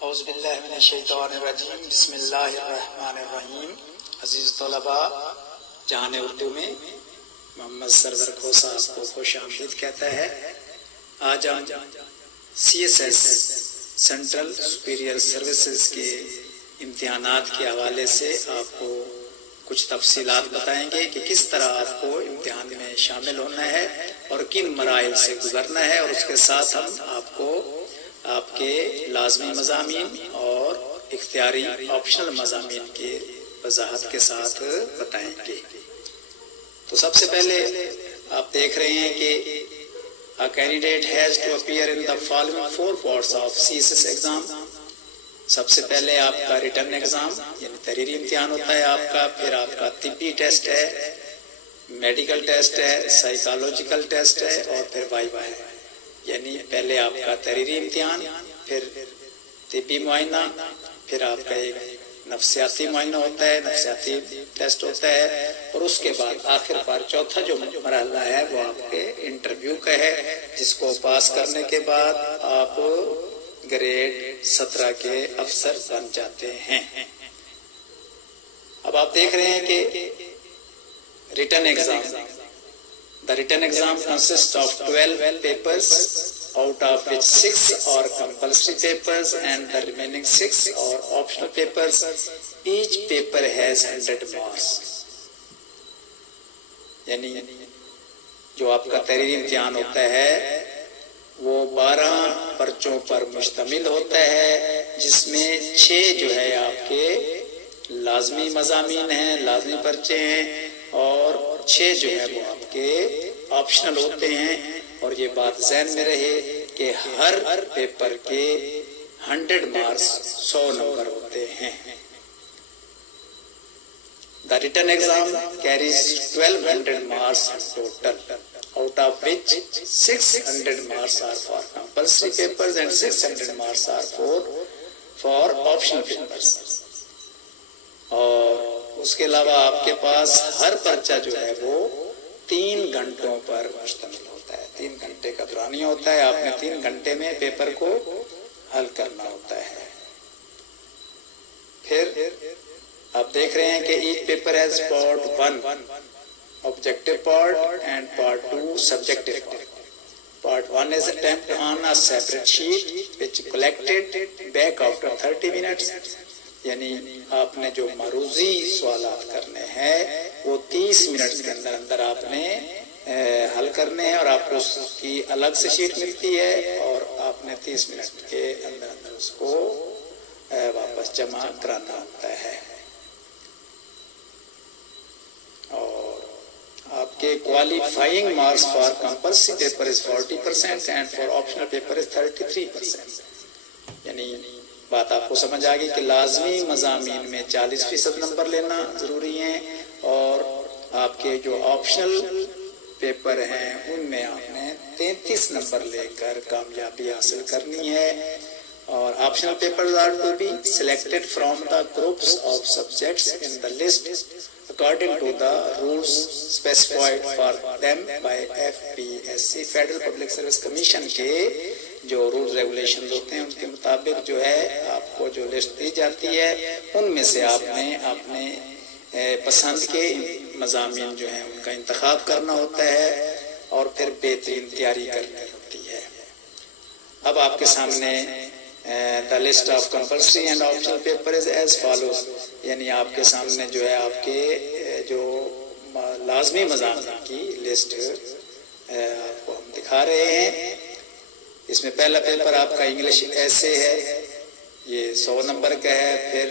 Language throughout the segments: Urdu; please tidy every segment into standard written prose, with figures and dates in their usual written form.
اعوذ باللہ من الشیطان الرجیم بسم اللہ الرحمن الرحیم. عزیز طلباء، جہان اردو میں محمد سرور کھو صاحب کو خوش آمدید کہتا ہے. آج ہم CSS سینٹرل سپیریئر سروسز کے امتحانات کے حوالے سے آپ کو کچھ تفصیلات بتائیں گے کہ کس طرح آپ کو امتحان میں شامل ہونا ہے اور کن مراحل سے گزرنا ہے، اور اس کے ساتھ ہم آپ کو آپ کے لازمی مضامین اور اختیاری آپشنل مضامین کی وضاحت کے ساتھ بتائیں گے. تو سب سے پہلے آپ دیکھ رہے ہیں کہ a candidate has to appear in the following 4 parts of CSS exam. سب سے پہلے آپ کا ریٹن ایگزام یعنی تحریری امتحان ہوتا ہے آپ کا، پھر آپ کا طبی ٹیسٹ ہے، میڈیکل ٹیسٹ ہے، سائیکالوجیکل ٹیسٹ ہے، اور پھر وائوا ہے. یعنی پہلے آپ کا تحریری امتحان، پھر طبی معائنہ، پھر آپ کا ایک نفسیاتی معائنہ ہوتا ہے، نفسیاتی ٹیسٹ ہوتا ہے، اور اس کے بعد آخر پر چوتھا جو مرحلہ ہے وہ آپ کے انٹرویو کا ہے، جس کو پاس کرنے کے بعد آپ گریڈ 17 کے افسر بن جاتے ہیں. اب آپ دیکھ رہے ہیں کہ return exam. The written exam consists of 12 papers, out of which 6 are compulsory papers and the remaining 6 are optional papers. Each paper has 100 marks. یعنی جو آپ کا تحریری امتحان ہوتا ہے وہ 12 پرچوں پر مشتمل ہوتا ہے، جس میں 6 جو ہے آپ کے لازمی مضامین ہیں، لازمی پرچے ہیں، اور 6 جو ہے وہ آپ کے آپشنل ہوتے ہیں. اور یہ بات ذہن میں رہے کہ ہر پیپر کے 100 مارکس 100 نمبر ہوتے ہیں. The written exam carries 1200 marks in total, out of which 600 marks are for compulsory papers and 600 marks are for optional papers. اور اس کے علاوہ آپ کے پاس ہر پرچہ جو ہے وہ 3 گھنٹوں پر مشتمل ہوتا ہے. 3 گھنٹے کا دورانیہ ہوتا ہے، آپ نے 3 گھنٹے میں پیپر کو حل کرنا ہوتا ہے. پھر آپ دیکھ رہے ہیں کہ each paper has part 1 objective part and part 2 subjective part. Part 1 is attempt on a separate sheet which collected back after 30 minutes. یعنی آپ نے جو معروضی سوالات کرنے ہیں وہ 30 منٹ کے اندر اندر آپ نے حل کرنے ہیں، اور آپ کو اس کی الگ سے شیٹ ملتی ہے اور آپ نے 30 منٹ کے اندر اندر اس کو واپس جمع کرانا ہوتا ہے. اور آپ کے qualifying marks for compulsory paper is 40% and for optional paper is 33%. یعنی بات آپ کو سمجھ آ گئی کہ لازمی مضامین میں 40% نمبر لینا ضروری ہیں، اور آپ کے جو آپشنل پیپر ہیں ان میں آپ نے 33 نمبر لے کر کامیابی حاصل کرنی ہے. اور optional papers are to be selected from the groups of subjects in the list according to the rules specified for them by FPSC Federal Public Service Commission کے جو رولز ریگولیشنز ہوتے ہیں ان کے مطابق جو ہے آپ کو جو لسٹ دی جاتی ہے ان میں سے آپ نے اپنے پسند کے مضامین جو ہیں ان کا انتخاب کرنا ہوتا ہے اور پھر بہترین تیاری کرنی ہوتی ہے. اب آپ کے سامنے the list of compulsory and optional paper is as follows. یعنی آپ کے سامنے جو ہے آپ کے جو لازمی مضامین کی لسٹ آپ کو ہم دکھا رہے ہیں. اس میں پہلا پیپر آپ کا انگلش ایسے ہے، یہ 100 نمبر کا ہے. پھر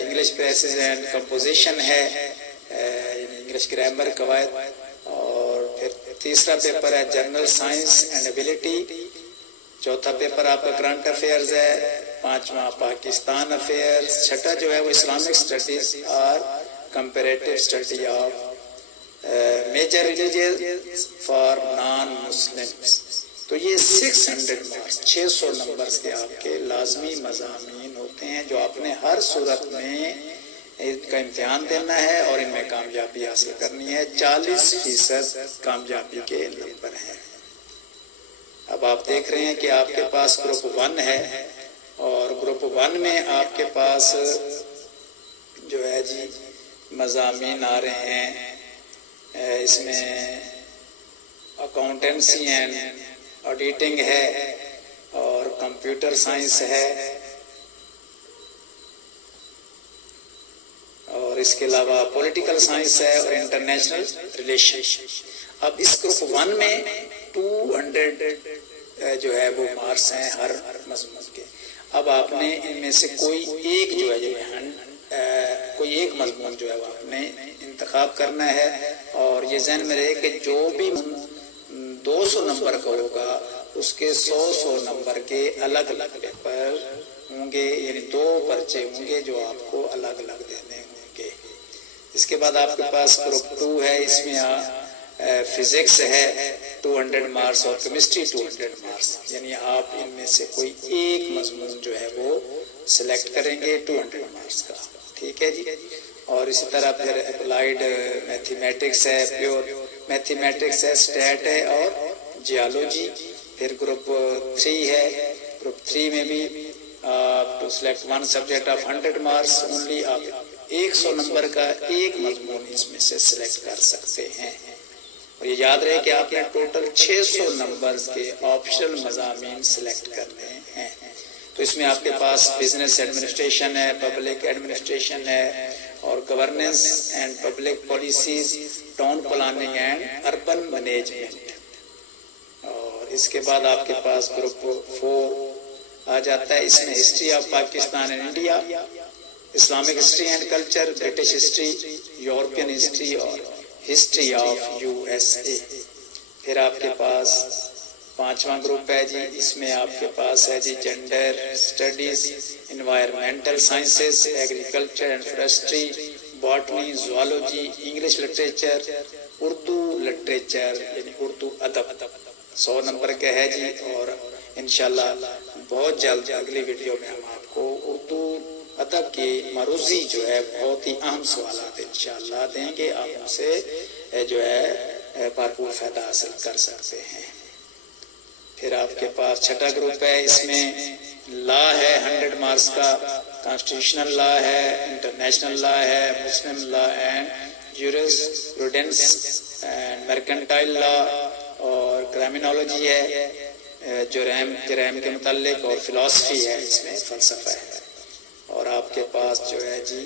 انگلش پریسز اینڈ کمپوزیشن ہے، یعنی انگلش گرامر قواعد. اور پھر تیسرا پیپر ہے جنرل سائنس اینڈ ایبلٹی. چوتھا پیپر آپ کا کرنٹ افیئرز ہے. پانچواں پاکستان افیئرز. چھٹا جو ہے وہ اسلامک اسٹڈیز اور comparative study of major religions for non Muslims. تو یہ 600 مارکس 600 نمبرز کے آپ کے لازمی مضامین ہوتے ہیں جو آپ نے ہر صورت میں ان کا امتحان دینا ہے اور ان میں کامیابی حاصل کرنی ہے. 40% کامیابی کے نمبر ہیں. اب آپ دیکھ رہے ہیں کہ آپ کے پاس گروپ 1 ہے اور گروپ 1 میں آپ کے پاس جو ہے جی مضامین آ رہے ہیں، اس میں اکاؤنٹنسی اینڈ آڈیٹنگ ہے اور کمپیوٹر سائنس ہے، اور اس کے علاوہ پولیٹیکل سائنس ہے اور انٹرنیشنل ریلیشن۔ اب اس گروپ 1 میں 200 جو ہے وہ مارکس ہیں ہر مضمون کے۔ اب آپ نے ان میں سے کوئی ایک جو ہے کوئی ایک مضمون جو ہے وہ آپ نے انتخاب کرنا ہے، اور یہ ذہن میں رہے کہ جو بھی 200 نمبر کا ہوگا اس کے 100 نمبر کے الگ الگ پیپر ہوں گے، یعنی 2 پرچے ہوں گے جو آپ کو الگ الگ دینے ہوں گے۔ اس کے بعد آپ کے پاس گروپ 2 ہے، اس میں فزکس ہے 200 مارکس اور کیمسٹری 200 مارکس، یعنی آپ ان میں سے کوئی ایک مضمون جو ہے وہ سلیکٹ کریں گے 200 مارکس کا، ٹھیک ہے جی۔ اور اسی طرح پھر اپلائیڈ میتھمیٹکس ہے، پیور میتھمیٹکس ہے، اسٹیٹ ہے اور جیالوجی۔ پھر گروپ 3 ہے، گروپ 3 میں بھی to select 1 subject of 100 marks only, آپ 100 نمبر کا ایک مضمون اس میں سے سلیکٹ کر سکتے ہیں۔ اور یہ یاد رہے کہ آپ نے ٹوٹل 600 نمبرز کے آپشنل مضامین سلیکٹ کرنے ہیں۔ تو اس میں آپ کے پاس بزنس ایڈمنسٹریشن ہے، پبلک ایڈمنسٹریشن ہے اور governance and public policies, town planning and urban management. اور اس کے بعد آپ کے پاس گروپ 4 آ جاتا ہے، اس میں history of Pakistan and India, Islamic history and culture, British history, European history اور ہسٹری آف USA۔ پھر آپ کے پاس 5واں گروپ ہے جی، اس میں آپ کے پاس ہے جی gender studies, environmental sciences, agriculture and forestry, botany, zoology, English literature, Urdu literature یعنی اردو ادب، 100 نمبر کا ہے جی۔ اور انشاءاللہ بہت جلد اگلی ویڈیو میں ہم آپ کو اردو ادب کی معروضی جو ہے بہت ہی اہم سوالات انشاءاللہ دیں گے، آپ ان سے جو ہے بھرپور فائدہ حاصل کر سکتے ہیں۔ پھر آپ کے پاس 6واں گروپ ہے، اس میں لا ہے 100 مارکس کا، کانسٹیٹیوشنل لا ہے، انٹرنیشنل لا ہے، Muslim law and jurisprudence and mercantile law, اور کرائمنالوجی ہے، جرائم کے متعلق، اور فلسفی ہے، اس میں فلسفہ ہے۔ اور آپ کے پاس جو ہے جی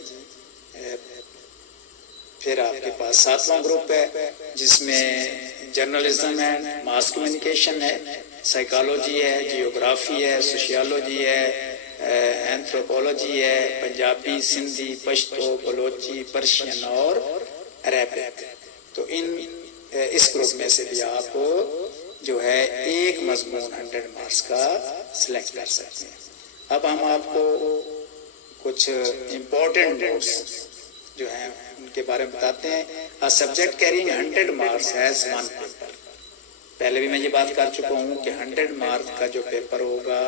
پھر آپ کے پاس 7واں گروپ ہے، جس میں جرنلزم اینڈ ماس کمیونیکیشن ہے، سائیکالوجی ہے، جیوگرافی ہے، سوشیالوجی ہے، اینتھروپولوجی ہے، پنجابی، سندھی، پشتو، بلوچی، پرشین اور عربک۔ تو اس گروپ میں سے بھی آپ جو ہے ایک مضمون 100 مارکس کا سلیکٹ کر سکتے ہیں۔ اب ہم آپ کو کچھ امپورٹنٹ نوٹس جو ہیں ان کے بارے میں بتاتے ہیں۔ Subject carrying 100 marks as 1 paper, پہلے بھی میں یہ بات کر چکا ہوں کہ 100 مارکس کا جو پیپر ہوگا،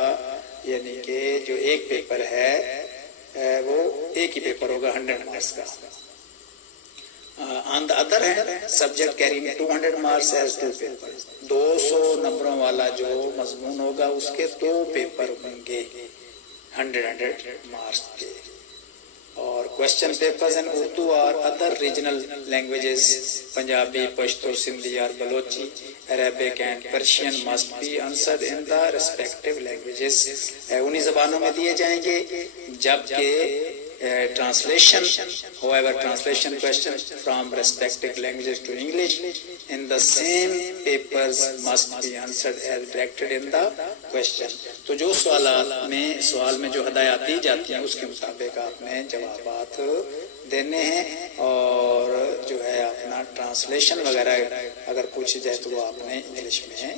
یعنی کہ جو ایک پیپر ہے وہ ایک ہی پیپر ہوگا 100 مارکس کا۔ On the other hand subject carrying 200 marks as 2 paper, 200 نمبروں والا جو مضمون ہوگا اس کے 2 پیپر ہوں گے 100 مارکس کے۔ اور کوشچن پیپرز ان اردو اور other regional languages, Punjabi, Pashto, Sindhi اور Balochi, Arabic and Persian must be answered in the respective languages, انہی زبانوں میں دیے جائیں گے، جبکہ translation, however translation questions from respective languages to English in the same papers must be answered as directed in the question۔ تو جو سوال میں جو ہدایات دی جاتی ہیں اس کے مطابق آپ نے جوابات دینے ہیں، اور جو ہے اپنا ٹرانسلیشن وغیرہ اگر پوچھی جائے تو وہ آپ نے انگلش میں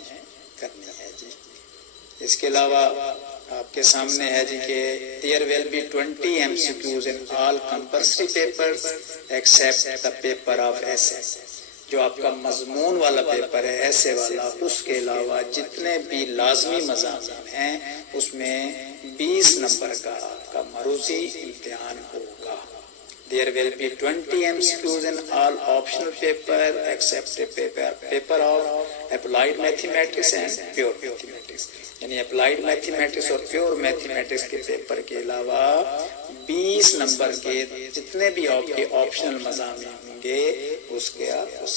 کرنی ہے جی۔ اس کے علاوہ آپ کے سامنے ہے جی کہ there will be 20 MCQs in all compulsory papers except the paper of essay، جو آپ کا مضمون والا پیپر ہے ایسے والا، اس کے علاوہ جتنے بھی لازمی مضامین ہیں اس میں 20 نمبر کا آپ کا معروضی امتحان ہوگا، There will be 20 MCQs in all optional paper except paper of applied mathematics and pure mathematics. یعنی اپلائیڈ میتھمیٹکس اور پیور میتھمیٹکس کے پیپر کے علاوہ 20 نمبر کے جتنے بھی آپ کے آپشنل مضامین ہوں گے اس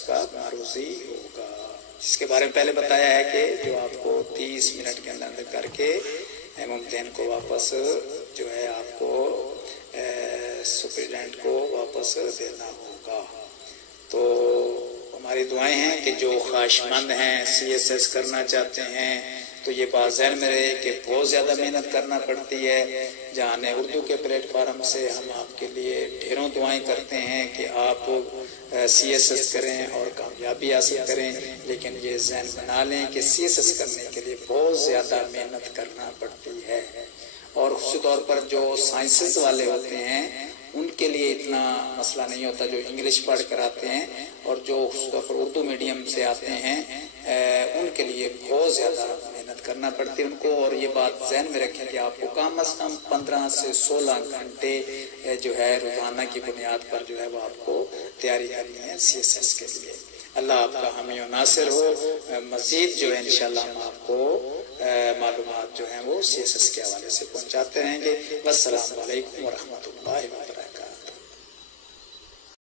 کا معروضی ہوگا، جس کے بارے میں پہلے بتایا ہے کہ جو آپ کو 30 منٹ کے اندر کر کے ممتحن کو واپس جو ہے آپ کو سپریڈنٹ کو واپس دینا ہوگا۔ تو ہماری دعائیں ہیں کہ جو خواہش مند ہیں CSS کرنا چاہتے ہیں تو یہ بات ذہن میں رہے کہ بہت زیادہ محنت کرنا پڑتی ہے۔ جہاں اردو کے پلیٹ فارم سے ہم آپ کے لیے ڈھیروں دعائیں کرتے ہیں کہ آپ CSS کریں اور کامیابی حاصل کریں، لیکن یہ ذہن بنا لیں کہ CSS کرنے کے لیے بہت زیادہ محنت کرنا پڑتی ہے، اور خصوصی طور پر جو سائنسز والے ہوتے ہیں ان کے لیے اتنا مسئلہ نہیں ہوتا، جو انگلش پڑھ کر آتے ہیں اور جو خصوصی طور پر اردو میڈیم سے آتے ہیں ان کے لیے بہت زیادہ محنت کرنا پڑتی ہے ان کو۔ اور یہ بات ذہن میں رکھیں کہ آپ کو کم از کم 15 سے 16 گھنٹے جو ہے روزانہ کی بنیاد پر جو ہے وہ آپ کو تیاری کرنی ہے CSS کے لیے۔ اللہ آپ کا حامی و ناصر ہو۔ مزید جو ہے انشاءاللہ ہم آپ کو معلومات جو ہیں وہ CSS کے حوالے سے پہنچاتے رہیں گے۔ والسلام علیکم ورحمۃ اللہ وبرکاتہ۔